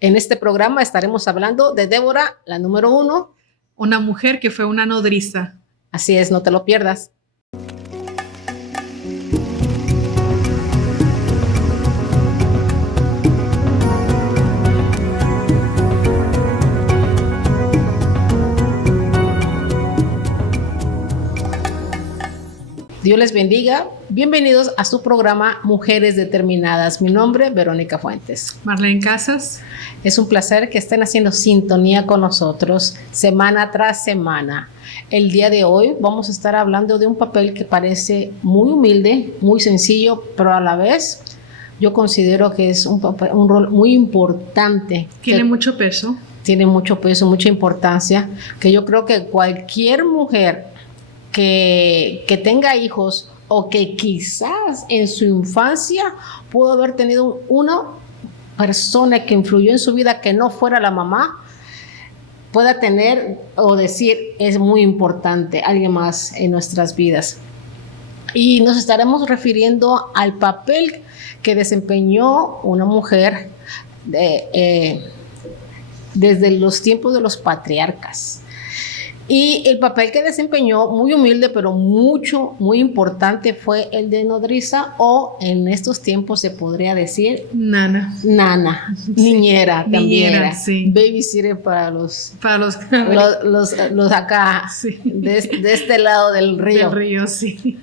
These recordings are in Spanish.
En este programa estaremos hablando de Débora, la número 1. Una mujer que fue una nodriza. Así es, no te lo pierdas. Dios les bendiga. Bienvenidos a su programa Mujeres Determinadas. Mi nombre, Verónica Fuentes. Marlene Casas. Es un placer que estén haciendo sintonía con nosotros semana tras semana. El día de hoy vamos a estar hablando de un papel que parece muy humilde, muy sencillo, pero a la vez yo considero que es un rol muy importante. Tiene mucho peso. Tiene mucho peso, mucha importancia, que yo creo que cualquier mujer que tenga hijos o que quizás en su infancia pudo haber tenido una persona que influyó en su vida que no fuera la mamá, pueda tener o decir es muy importante alguien más en nuestras vidas. Y nos estaremos refiriendo al papel que desempeñó una mujer desde los tiempos de los patriarcas. Y el papel que desempeñó, muy humilde, pero muy importante, fue el de nodriza, o en estos tiempos se podría decir Nana, sí. Niñera también. Niñera, sí. Babysitter para los acá, sí. de este lado del río. Del río, sí.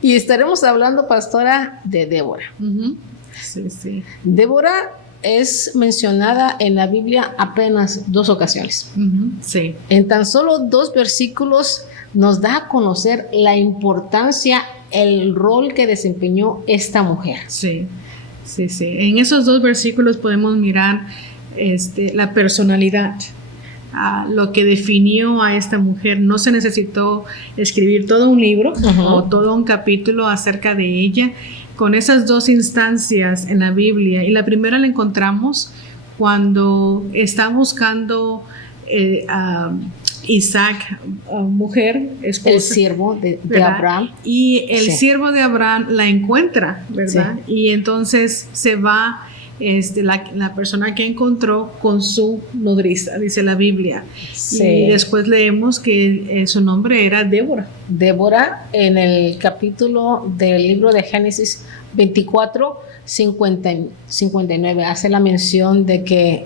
Y estaremos hablando, pastora, de Débora. Uh-huh. Sí, sí. Débora es mencionada en la Biblia apenas 2 ocasiones. Uh-huh. Sí. En tan solo 2 versículos nos da a conocer la importancia, el rol que desempeñó esta mujer. Sí, sí, sí. En esos 2 versículos podemos mirar la personalidad, lo que definió a esta mujer. No se necesitó escribir todo un libro uh-huh. o todo un capítulo acerca de ella. Con esas 2 instancias en la Biblia, y la primera la encontramos cuando está buscando a Isaac, mujer, esposa, el siervo de Abraham, y el siervo de Abraham la encuentra, ¿verdad? Sí. Y entonces se va la persona que encontró con su nodriza, dice la Biblia. Sí. Y después leemos que su nombre era Débora. Débora, en el capítulo del libro de Génesis 24, 59, hace la mención de que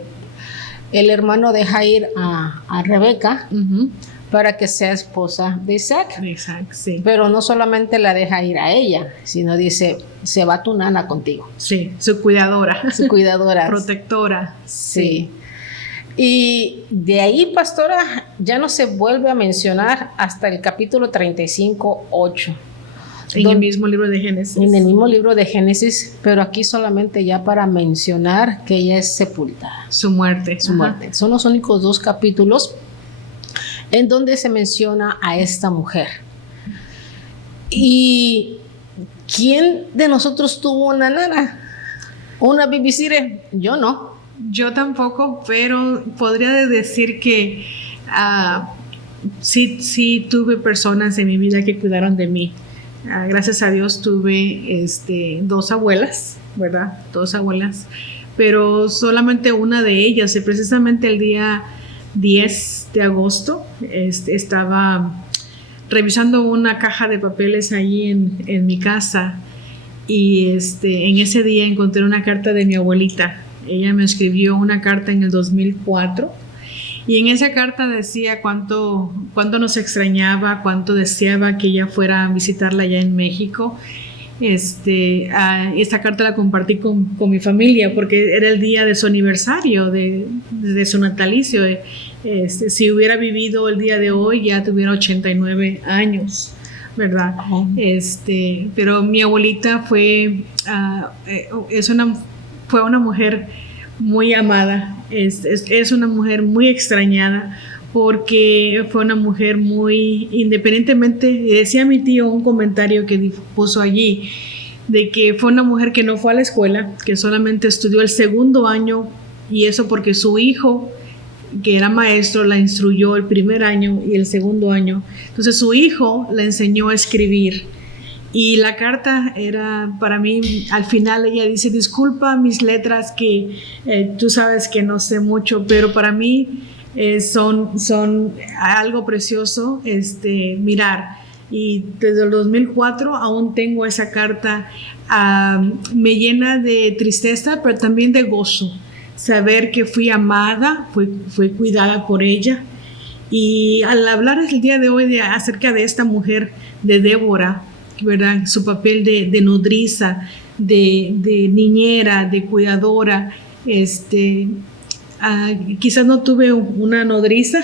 el hermano deja ir a Rebeca uh-huh. para que sea esposa de Isaac. De Isaac, sí. Pero no solamente la deja ir a ella, sino dice, se va tu nana contigo. Sí, su cuidadora. Su cuidadora. Protectora. Sí. Y de ahí, pastora, ya no se vuelve a mencionar hasta el capítulo 35, 8. En el mismo libro de Génesis. En el mismo libro de Génesis, pero aquí solamente ya para mencionar que ella es sepultada. Su muerte. Su muerte. Son los únicos 2 capítulos en donde se menciona a esta mujer. ¿Y quién de nosotros tuvo una nana? ¿Una babysitter? Yo no. Yo tampoco, pero podría decir que sí tuve personas en mi vida que cuidaron de mí. Gracias a Dios tuve 2 abuelas, ¿verdad? 2 abuelas, pero solamente una de ellas, precisamente el día 10 de agosto, estaba revisando una caja de papeles ahí en mi casa, y en ese día encontré una carta de mi abuelita. Ella me escribió una carta en el 2004, y en esa carta decía cuánto nos extrañaba, cuánto deseaba que ella fuera a visitarla allá en México. Esta carta la compartí con mi familia porque era el día de su aniversario, de su natalicio. Si hubiera vivido el día de hoy, ya tuviera 89 años, ¿verdad? Uh-huh. Pero mi abuelita fue una mujer muy amada, es una mujer muy extrañada, porque fue una mujer muy independientemente. Decía mi tío un comentario que puso allí, de que fue una mujer que no fue a la escuela, que solamente estudió el 2º año, y eso porque su hijo, que era maestro, la instruyó el 1er año y el 2º año. Entonces su hijo la enseñó a escribir, Y la carta era para mí, al final ella dice, disculpa mis letras que tú sabes que no sé mucho, pero para mí son algo precioso mirar. Y desde el 2004 aún tengo esa carta. Me llena de tristeza, pero también de gozo. Saber que fui amada, fui cuidada por ella. Y al hablar el día de hoy acerca de esta mujer, de Débora, ¿verdad? Su papel de nodriza, de niñera, de cuidadora, quizás no tuve una nodriza,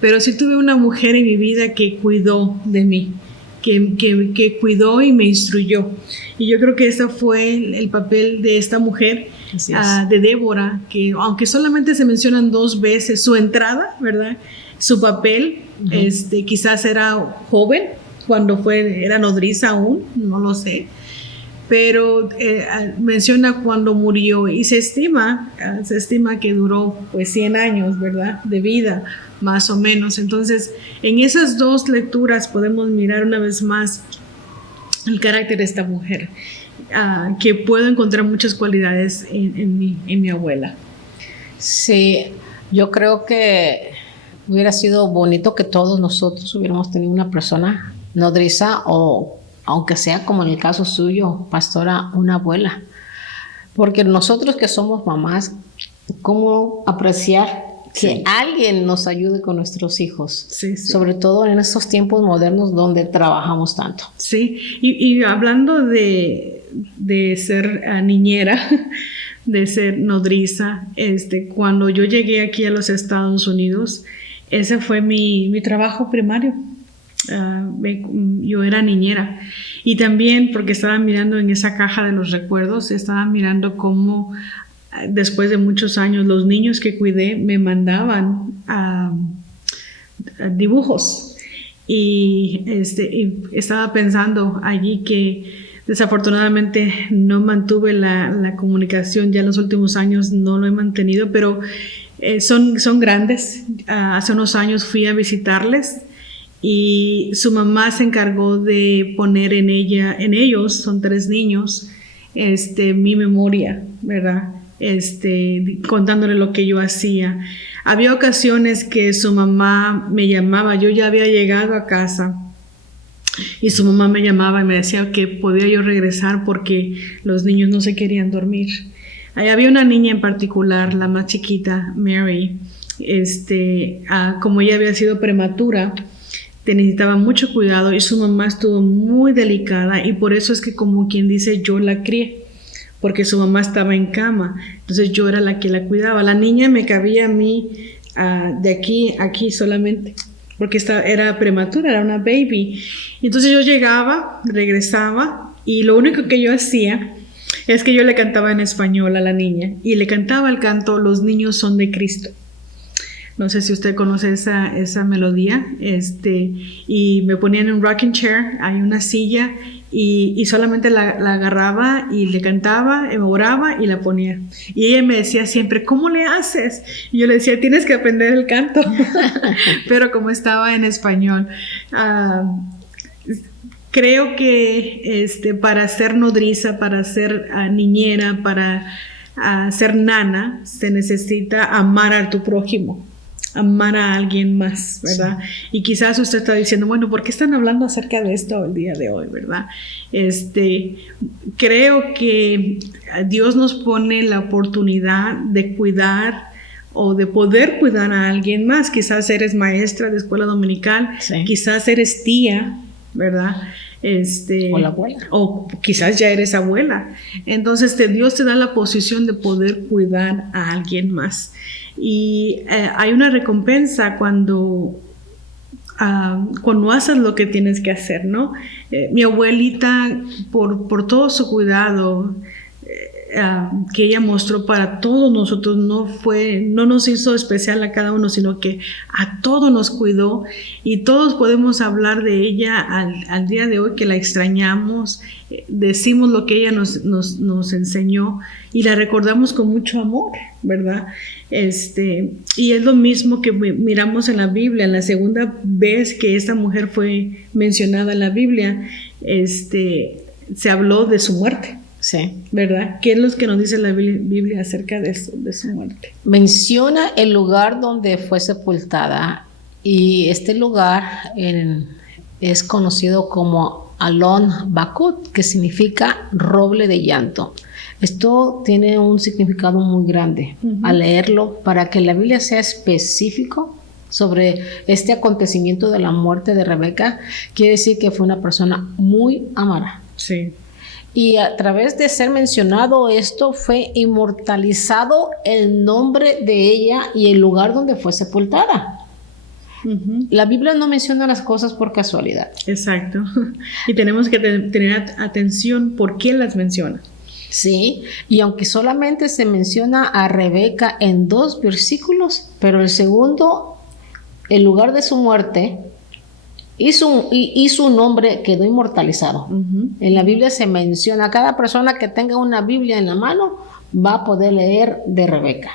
pero sí tuve una mujer en mi vida que cuidó de mí, que cuidó y me instruyó. Y yo creo que ese fue el papel de esta mujer, de Débora, que aunque solamente se mencionan 2 veces su entrada, ¿verdad? Su papel, quizás era joven cuando era nodriza aún, no lo sé, pero menciona cuando murió y se estima que duró pues 100 años, ¿verdad? De vida, más o menos. Entonces, en esas 2 lecturas podemos mirar una vez más el carácter de esta mujer, que puedo encontrar muchas cualidades en mi abuela. Sí, yo creo que hubiera sido bonito que todos nosotros hubiéramos tenido una persona nodriza o, aunque sea como en el caso suyo, pastora, una abuela. Porque nosotros que somos mamás, ¿cómo apreciar que alguien nos ayude con nuestros hijos? Sí, sí. Sobre todo en estos tiempos modernos donde trabajamos tanto. Sí, y hablando de ser niñera, de ser nodriza, cuando yo llegué aquí a los Estados Unidos, ese fue mi trabajo primario. Yo era niñera, y también porque estaba mirando en esa caja de los recuerdos, estaba mirando cómo después de muchos años los niños que cuidé me mandaban dibujos, y estaba pensando allí que desafortunadamente no mantuve la comunicación, ya en los últimos años no lo he mantenido, pero son grandes. Hace unos años fui a visitarles y su mamá se encargó de poner en ellos, son 3 niños, mi memoria, ¿verdad? Contándole lo que yo hacía. Había ocasiones que su mamá me llamaba, yo ya había llegado a casa y su mamá me llamaba y me decía que podía yo regresar porque los niños no se querían dormir. Ahí había una niña en particular, la más chiquita, Mary, como ella había sido prematura, necesitaba mucho cuidado y su mamá estuvo muy delicada, y por eso es que, como quien dice, yo la crié, porque su mamá estaba en cama, entonces yo era la que la cuidaba. La niña me cabía a mí de aquí a aquí solamente, porque era prematura, era una baby. Entonces yo llegaba, regresaba, y lo único que yo hacía es que yo le cantaba en español a la niña, y le cantaba el canto Los niños son de Cristo. No sé si usted conoce esa melodía, y me ponían en un rocking chair, hay una silla, y solamente la agarraba y le cantaba, oraba y la ponía. Y ella me decía siempre, ¿cómo le haces? Y yo le decía, tienes que aprender el canto. Pero como estaba en español, creo que para ser nodriza, para ser niñera, para ser nana, se necesita amar a tu prójimo, amar a alguien más, ¿verdad? Sí. Y quizás usted está diciendo, bueno, ¿por qué están hablando acerca de esto el día de hoy, verdad? Creo que Dios nos pone la oportunidad de cuidar o de poder cuidar a alguien más. Quizás eres maestra de escuela dominical, sí. Quizás eres tía, ¿verdad? O la abuela. O quizás ya eres abuela. Entonces Dios te da la posición de poder cuidar a alguien más. Y hay una recompensa cuando haces lo que tienes que hacer, ¿no? Mi abuelita, por todo su cuidado, que ella mostró para todos nosotros. No nos hizo especial a cada uno, sino que a todos nos cuidó, y todos podemos hablar de ella al día de hoy, que la extrañamos, decimos lo que ella nos enseñó y la recordamos con mucho amor, ¿verdad? Y es lo mismo que miramos en la Biblia. La segunda vez que esta mujer fue mencionada en la Biblia, se habló de su muerte. Sí. ¿Verdad? ¿Qué es lo que nos dice la Biblia acerca de su muerte? Menciona el lugar donde fue sepultada, y este lugar es conocido como Alon Bakut, que significa roble de llanto. Esto tiene un significado muy grande al leerlo, para que la Biblia sea específico sobre este acontecimiento de la muerte de Rebeca. Quiere decir que fue una persona muy amada. Sí. Y a través de ser mencionado esto, fue inmortalizado el nombre de ella y el lugar donde fue sepultada. La Biblia no menciona las cosas por casualidad. Exacto. Y tenemos que tener atención por quién las menciona. Sí, y aunque solamente se menciona a Rebeca en 2 versículos, pero el segundo, el lugar de su muerte y su nombre quedó inmortalizado. En la Biblia se menciona, cada persona que tenga una Biblia en la mano va a poder leer de Rebeca.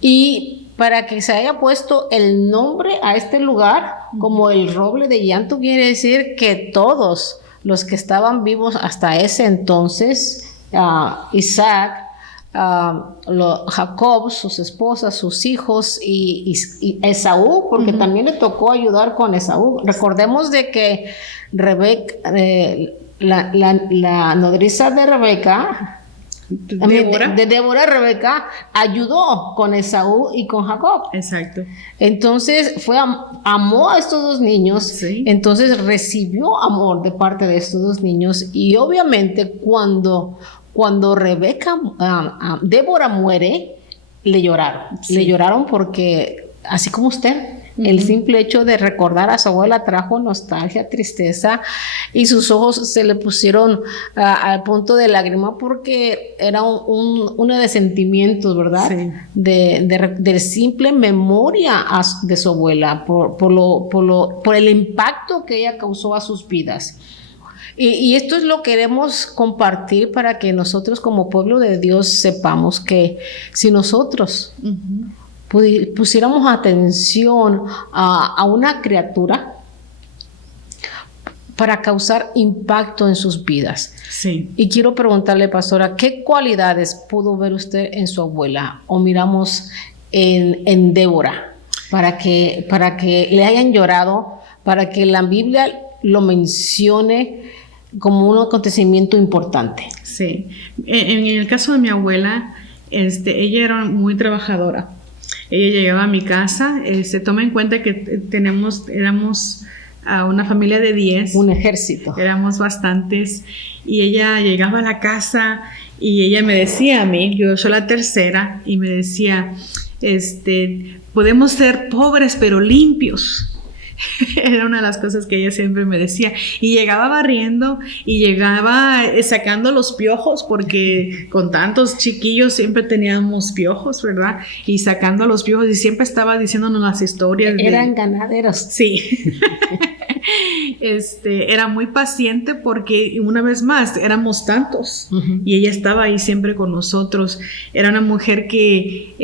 Y para que se haya puesto el nombre a este lugar como el roble de llanto, quiere decir que todos los que estaban vivos hasta ese entonces, Isaac, Jacob, sus esposas, sus hijos y Esaú, porque también le tocó ayudar con Esaú. Recordemos de que Rebeca, la nodriza de Rebeca, de Débora, Rebeca ayudó con Esaú y con Jacob. Exacto. Entonces amó a estos 2 niños. Sí. Entonces recibió amor de parte de estos 2 niños, y obviamente cuando Rebeca, Débora muere, le lloraron. Sí. Le lloraron porque, así como usted, el simple hecho de recordar a su abuela trajo nostalgia, tristeza, y sus ojos se le pusieron al punto de lágrima, porque era una de sentimientos, ¿verdad? Sí. De simple memoria de su abuela, por el impacto que ella causó a sus vidas. Y esto es lo que queremos compartir, para que nosotros como pueblo de Dios sepamos que si nosotros pusiéramos atención a una criatura para causar impacto en sus vidas. Sí. Y quiero preguntarle, pastora, ¿qué cualidades pudo ver usted en su abuela o miramos en Débora para que le hayan llorado, para que la Biblia lo mencione como un acontecimiento importante? Sí. En el caso de mi abuela, ella era muy trabajadora. Ella llegaba a mi casa. Toma en cuenta que éramos una familia de 10. Un ejército. Éramos bastantes. Y ella llegaba a la casa y ella me decía a mí, yo soy la tercera, y me decía, podemos ser pobres pero limpios. Era una de las cosas que ella siempre me decía, y llegaba barriendo y llegaba sacando los piojos, porque con tantos chiquillos siempre teníamos piojos, ¿verdad? Y sacando los piojos, y siempre estaba diciéndonos las historias. Eran ganaderos. Sí. Era muy paciente, porque una vez más éramos tantos y ella estaba ahí siempre con nosotros. Era una mujer que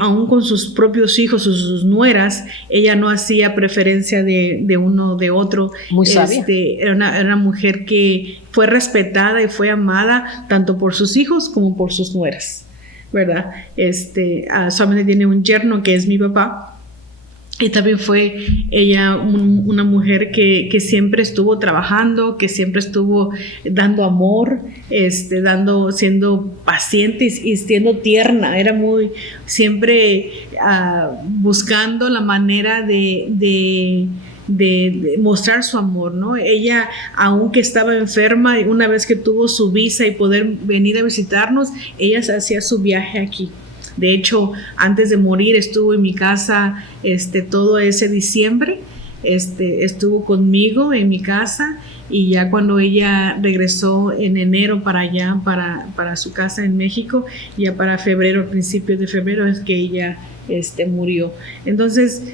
aún con sus propios hijos o sus nueras, ella no hacía preferencia de uno o de otro. Muy sabia. Era una mujer que fue respetada y fue amada tanto por sus hijos como por sus nueras, ¿verdad? Solamente tiene un yerno que es mi papá. Y también fue ella una mujer que siempre estuvo trabajando, que siempre estuvo dando amor, siendo paciente y siendo tierna. Era siempre buscando la manera de mostrar su amor, ¿no? Ella, aunque estaba enferma, una vez que tuvo su visa y poder venir a visitarnos, ella hacía su viaje aquí. De hecho, antes de morir estuvo en mi casa todo ese diciembre, estuvo conmigo en mi casa, y ya cuando ella regresó en enero para allá, para su casa en México, ya para febrero, principios de febrero, es que ella murió. Entonces,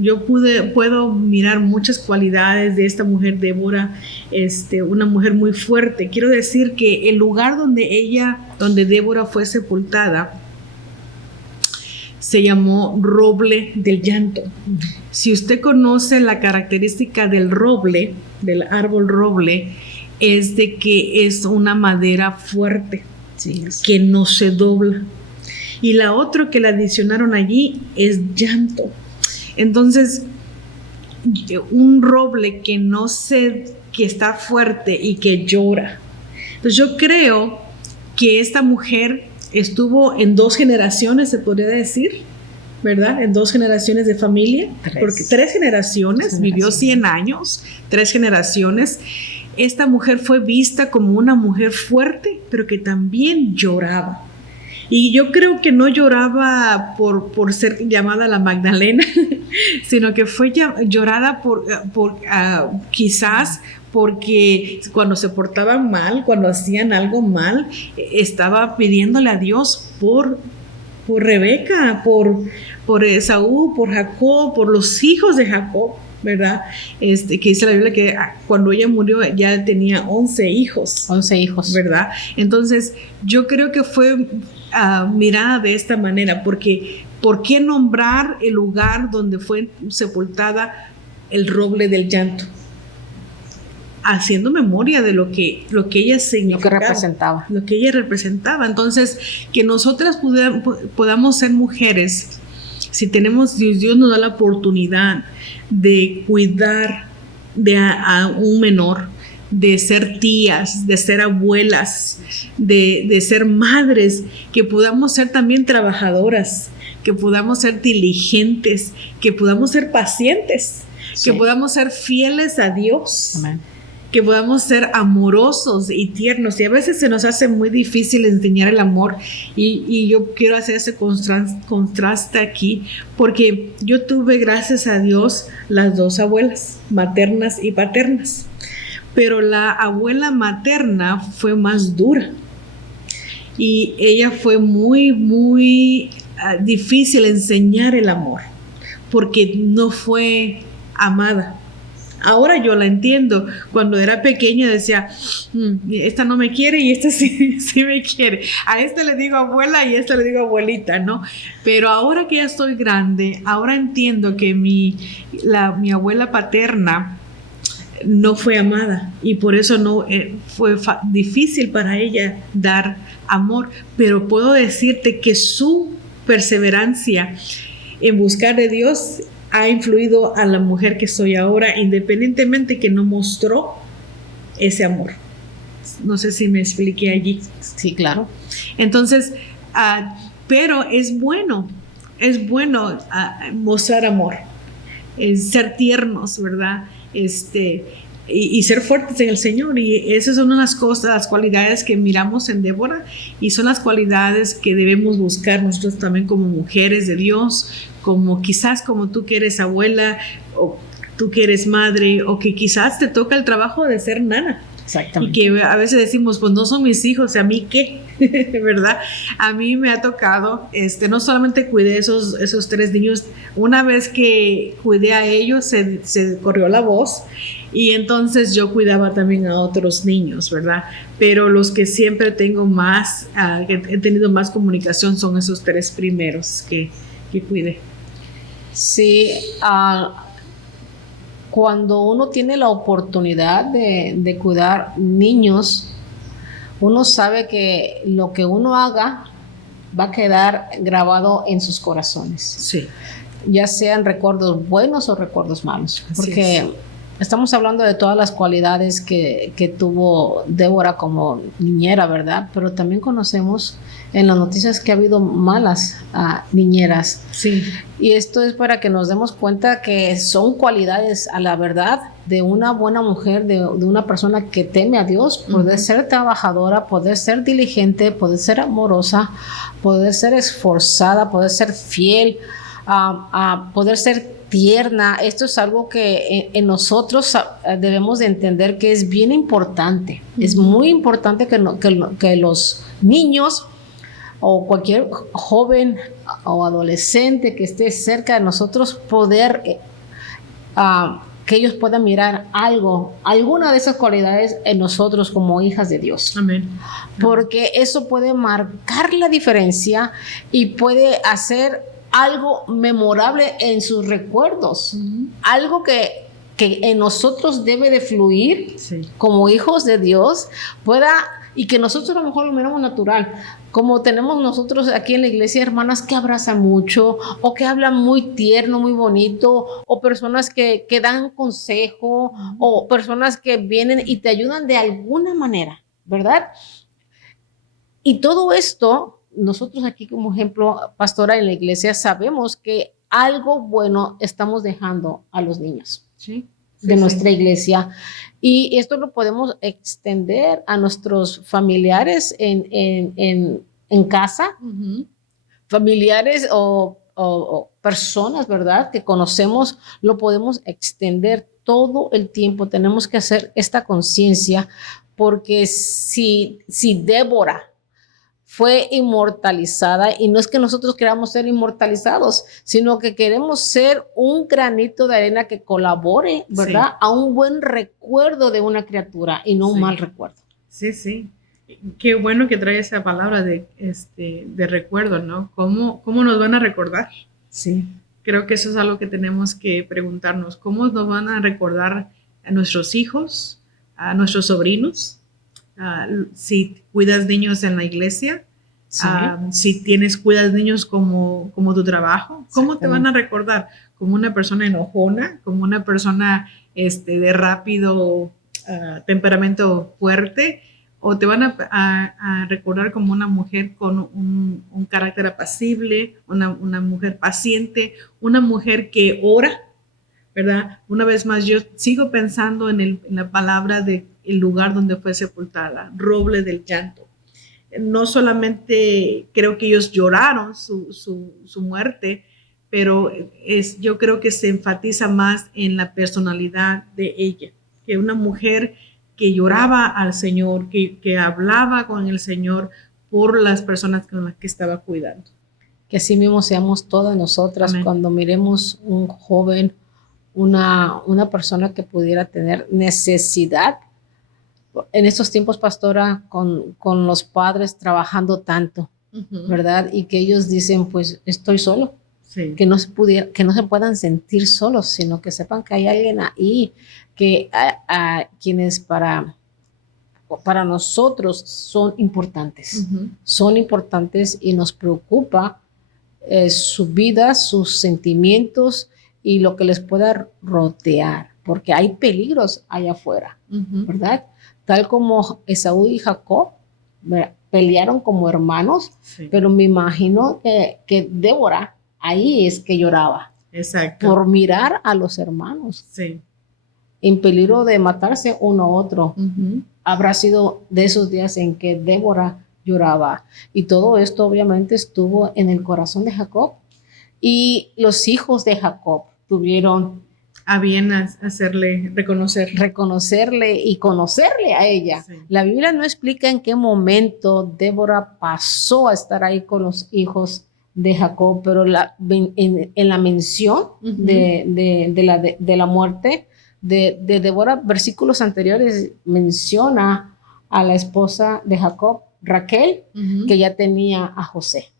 yo puedo mirar muchas cualidades de esta mujer, Débora, una mujer muy fuerte. Quiero decir que el lugar donde Débora fue sepultada, se llamó roble del llanto. Si usted conoce la característica del roble, del árbol roble, es de que es una madera fuerte, sí, que no se dobla. Y la otra que le adicionaron allí es llanto. Entonces, un roble que está fuerte y que llora. Entonces, yo creo que esta mujer estuvo en 2 generaciones, se podría decir, ¿verdad? En 2 generaciones de familia, porque 3 generaciones, vivió 100 años, 3 generaciones. Esta mujer fue vista como una mujer fuerte, pero que también lloraba. Y yo creo que no lloraba por ser llamada la Magdalena, sino que fue llorada quizás porque cuando se portaban mal, cuando hacían algo mal, estaba pidiéndole a Dios por Rebeca, por Esaú, por Jacob, por los hijos de Jacob, ¿verdad? Que dice la Biblia que cuando ella murió ya tenía 11 hijos. 11 hijos. ¿Verdad? Entonces, yo creo que fue mirada de esta manera, porque ¿por qué nombrar el lugar donde fue sepultada el roble del llanto? Haciendo memoria de lo que ella significaba, lo que ella representaba. Entonces, que nosotras podamos ser mujeres, si Dios nos da la oportunidad de cuidar a un menor, de ser tías, de ser abuelas, de ser madres, que podamos ser también trabajadoras, que podamos ser diligentes, que podamos ser pacientes, sí, que podamos ser fieles a Dios. Amén. Que podamos ser amorosos y tiernos. Y a veces se nos hace muy difícil enseñar el amor, y yo quiero hacer ese contraste aquí, porque yo tuve, gracias a Dios, las 2 abuelas, maternas y paternas, pero la abuela materna fue más dura, y ella fue muy, muy difícil enseñar el amor, porque no fue amada. Ahora yo la entiendo. Cuando era pequeña decía, esta no me quiere y esta sí me quiere. A esta le digo abuela y a esta le digo abuelita, ¿no? Pero ahora que ya estoy grande, ahora entiendo que mi abuela paterna no fue amada, y por eso no fue difícil para ella dar amor. Pero puedo decirte que su perseverancia en buscar de Dios ha influido a la mujer que soy ahora, independientemente que no mostró ese amor. No sé si me expliqué allí. Sí, claro. Entonces, pero es bueno mostrar amor, ser tiernos, ¿verdad? Y ser fuertes en el Señor. Y esas son las cosas, las cualidades que miramos en Débora, y son las cualidades que debemos buscar nosotros también como mujeres de Dios, quizás como tú que eres abuela, o tú que eres madre, o que quizás te toca el trabajo de ser nana. Exactamente. Y que a veces decimos, pues no son mis hijos, ¿a mí qué? ¿Verdad? A mí me ha tocado, no solamente cuidé esos 3 niños, una vez que cuidé a ellos, se corrió la voz, y entonces yo cuidaba también a otros niños, ¿verdad? Pero los que siempre tengo más, que he tenido más comunicación, son esos 3 primeros que cuidé. Sí, cuando uno tiene la oportunidad de cuidar niños, uno sabe que lo que uno haga va a quedar grabado en sus corazones. Sí. Ya sean recuerdos buenos o recuerdos malos. Porque estamos hablando de todas las cualidades que tuvo Débora como niñera, ¿verdad? Pero también conocemos en las noticias que ha habido malas niñeras. Sí. Y esto es para que nos demos cuenta que son cualidades, a la verdad, de una buena mujer, de una persona que teme a Dios, poder ser trabajadora, poder ser diligente, poder ser amorosa, poder ser esforzada, poder ser fiel, poder ser tierna. Esto es algo que en nosotros debemos de entender que es bien importante. Es muy importante que los niños o cualquier joven o adolescente que esté cerca de nosotros poder que ellos puedan mirar alguna de esas cualidades en nosotros como hijas de Dios. Amén. Porque eso puede marcar la diferencia y puede hacer algo memorable en sus recuerdos. Algo que en nosotros debe de fluir como hijos de Dios, y que nosotros a lo mejor lo miramos natural, como tenemos nosotros aquí en la iglesia hermanas que abrazan mucho o que hablan muy tierno, muy bonito, o personas que dan consejo, o personas que vienen y te ayudan de alguna manera, ¿verdad? Y todo esto, nosotros aquí como ejemplo, pastora, en la iglesia sabemos que algo bueno estamos dejando a los niños de nuestra iglesia. Y esto lo podemos extender a nuestros familiares en casa, familiares o personas, ¿verdad?, que conocemos, lo podemos extender todo el tiempo. Tenemos que hacer esta conciencia, porque si Débora fue inmortalizada, y no es que nosotros queramos ser inmortalizados, sino que queremos ser un granito de arena que colabore, ¿verdad?, a un buen recuerdo de una criatura y no un mal recuerdo. Sí. Qué bueno que trae esa palabra de recuerdo, ¿no? ¿Cómo nos van a recordar? Sí. Creo que eso es algo que tenemos que preguntarnos. ¿Cómo nos van a recordar a nuestros hijos, a nuestros sobrinos? Si cuidas niños en la iglesia, si cuidas niños como tu trabajo, ¿cómo te van a recordar? ¿Como una persona enojona? ¿Como una persona de rápido temperamento fuerte? ¿O te van a recordar como una mujer con un carácter apacible, una mujer paciente, una mujer que ora, ¿verdad? Una vez más, yo sigo pensando en la palabra del lugar donde fue sepultada, roble del llanto. No solamente creo que ellos lloraron su muerte, pero yo creo que se enfatiza más en la personalidad de ella, que una mujer que lloraba al Señor, que hablaba con el Señor por las personas con las que estaba cuidando. Que así mismo seamos todas nosotras. Amén. Cuando miremos un joven, una persona que pudiera tener necesidad. En estos tiempos, pastora, con los padres trabajando tanto, ¿verdad? Y que ellos dicen, pues estoy solo. Sí. Que no se puedan sentir solos, sino que sepan que hay alguien ahí, que quienes para nosotros son importantes. Son importantes y nos preocupa su vida, sus sentimientos y lo que les pueda rodear, porque hay peligros allá afuera, ¿verdad? Tal como Esaú y Jacob pelearon como hermanos, pero me imagino que Débora ahí es que lloraba. Exacto. Por mirar a los hermanos. Sí. En peligro de matarse uno a otro. Habrá sido de esos días en que Débora lloraba. Y todo esto obviamente estuvo en el corazón de Jacob. Y los hijos de Jacob tuvieron a bien hacerle reconocerle y conocerle a ella. Sí. La Biblia no explica en qué momento Débora pasó a estar ahí con los hijos de Jacob, pero en la mención de la muerte de Débora, versículos anteriores menciona a la esposa de Jacob, Raquel, que ya tenía a José,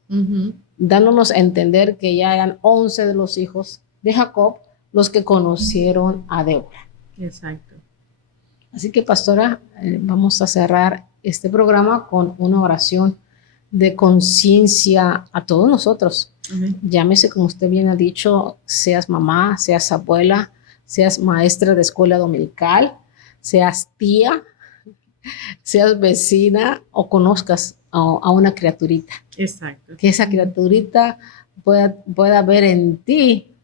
dándonos a entender que ya eran 11 de los hijos de Jacob los que conocieron a Débora. Exacto. Así que, pastora, vamos a cerrar este programa con una oración de conciencia a todos nosotros. Amén. Llámese, como usted bien ha dicho, seas mamá, seas abuela, seas maestra de escuela dominical, seas tía, seas vecina o conozcas a una criaturita. Exacto. Que esa criaturita pueda ver en ti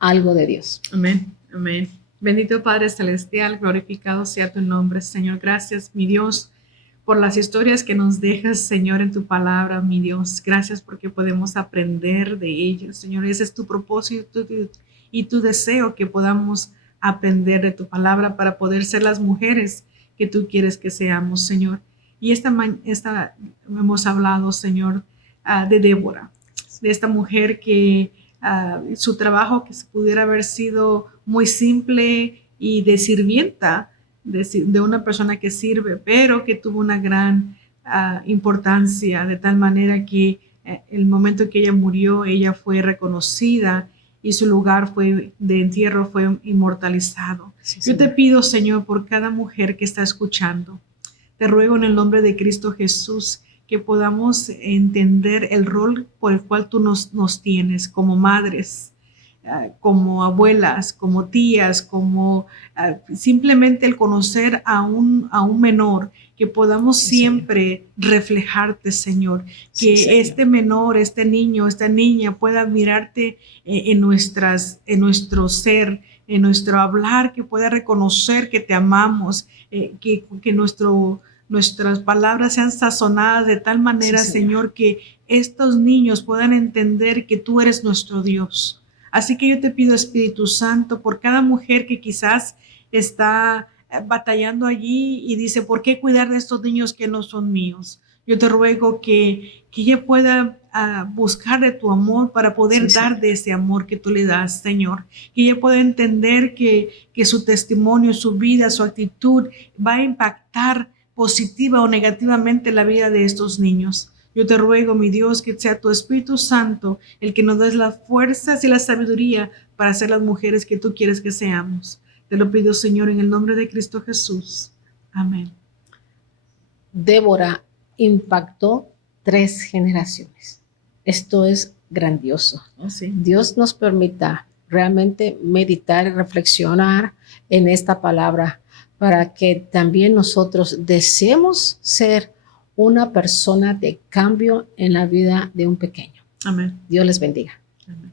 algo de Dios. Amén, amén. Bendito Padre Celestial, glorificado sea tu nombre, Señor. Gracias, mi Dios, por las historias que nos dejas, Señor, en tu palabra, mi Dios. Gracias porque podemos aprender de ellas, Señor. Ese es tu propósito y tu deseo que podamos aprender de tu palabra para poder ser las mujeres que tú quieres que seamos, Señor. Y esta hemos hablado, Señor, de Débora, de esta mujer que su trabajo que pudiera haber sido muy simple y de sirvienta, de una persona que sirve, pero que tuvo una gran importancia, de tal manera que el momento que ella murió, ella fue reconocida y su lugar de entierro fue inmortalizado. Sí, yo te pido, Señor, por cada mujer que está escuchando, te ruego en el nombre de Cristo Jesús que podamos entender el rol por el cual tú nos tienes como madres, como abuelas, como tías, como simplemente el conocer a un menor, que podamos siempre reflejarte, Señor, que Señor. Este menor, este niño, esta niña pueda mirarte en nuestro ser, en nuestro hablar, que pueda reconocer que te amamos, que nuestras palabras sean sazonadas de tal manera, Señor, que estos niños puedan entender que tú eres nuestro Dios. Así que yo te pido, Espíritu Santo, por cada mujer que quizás está batallando allí y dice, ¿por qué cuidar de estos niños que no son míos? Yo te ruego que ella pueda buscar de tu amor para poder dar de ese amor que tú le das, Señor. Que ella pueda entender que su testimonio, su vida, su actitud va a impactar positiva o negativamente la vida de estos niños. Yo te ruego, mi Dios, que sea tu Espíritu Santo el que nos des las fuerzas y la sabiduría para ser las mujeres que tú quieres que seamos. Te lo pido, Señor, en el nombre de Cristo Jesús. Amén. Débora impactó 3 generaciones. Esto es grandioso. Oh, sí. Dios nos permita realmente meditar y reflexionar en esta palabra para que también nosotros deseemos ser una persona de cambio en la vida de un pequeño. Amén. Dios les bendiga. Amén.